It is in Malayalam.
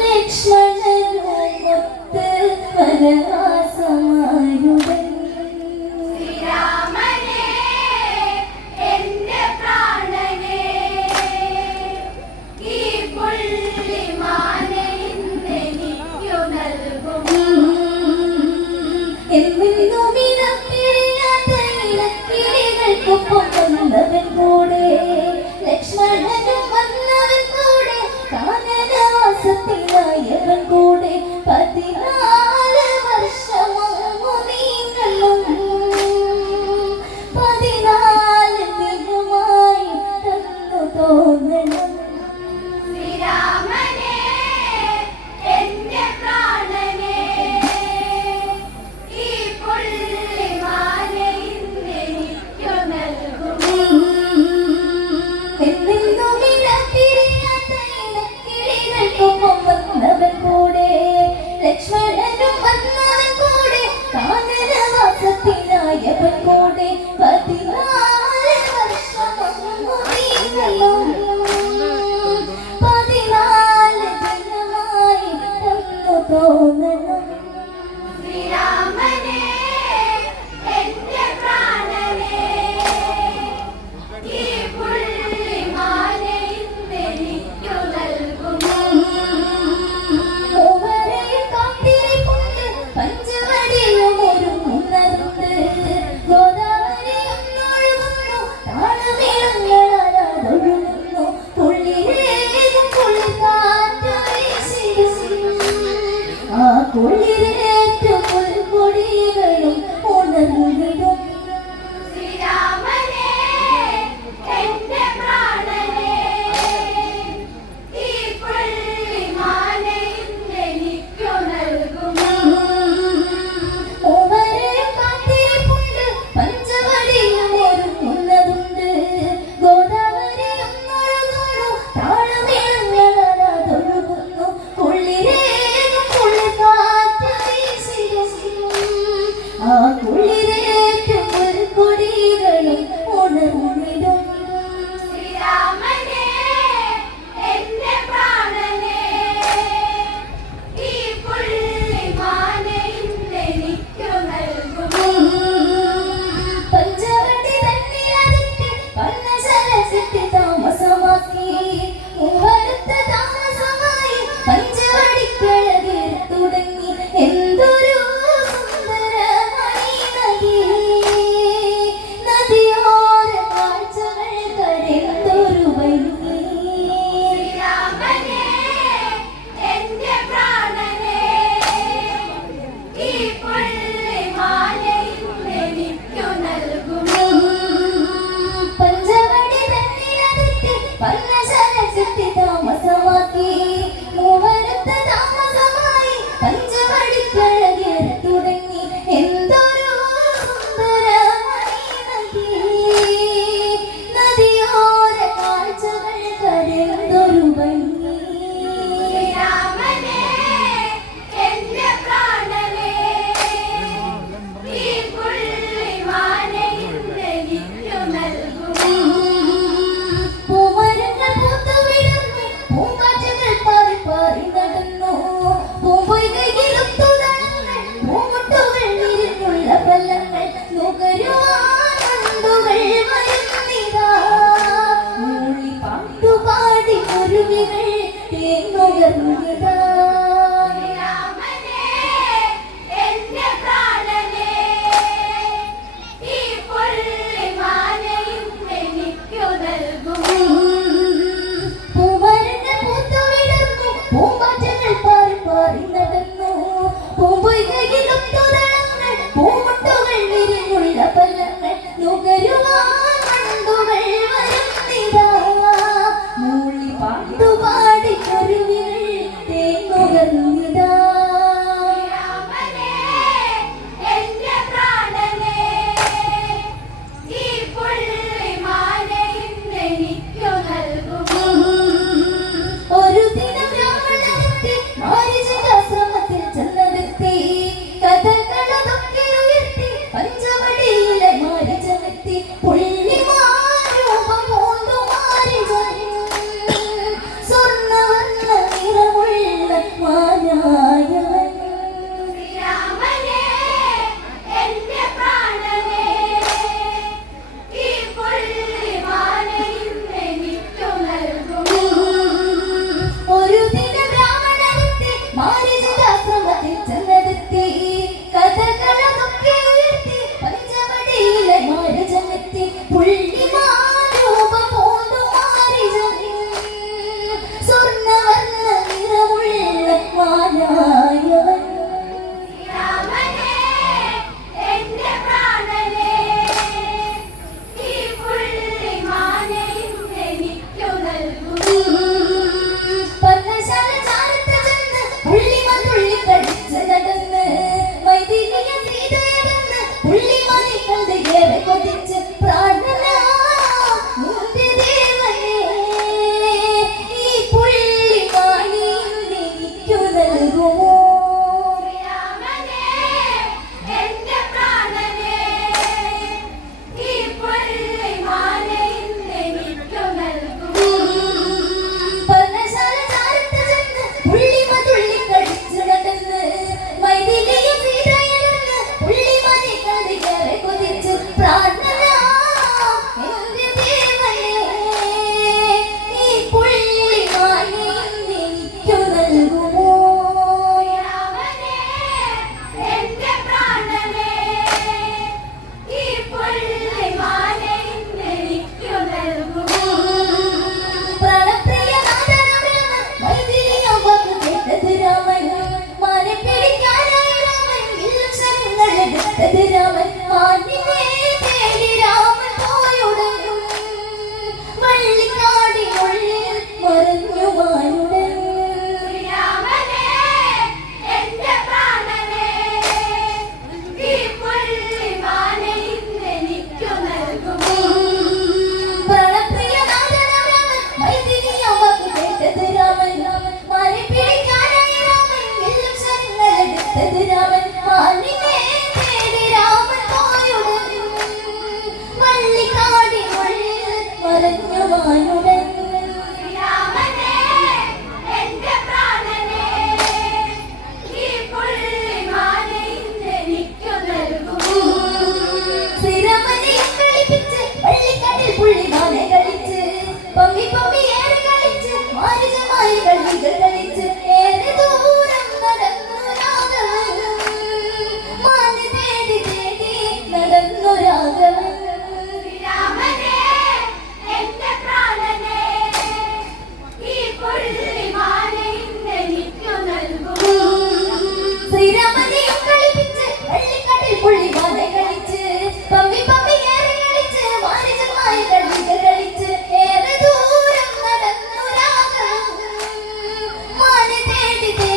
ലക്ഷ്മണ குளிரே 你别担 எடுத்து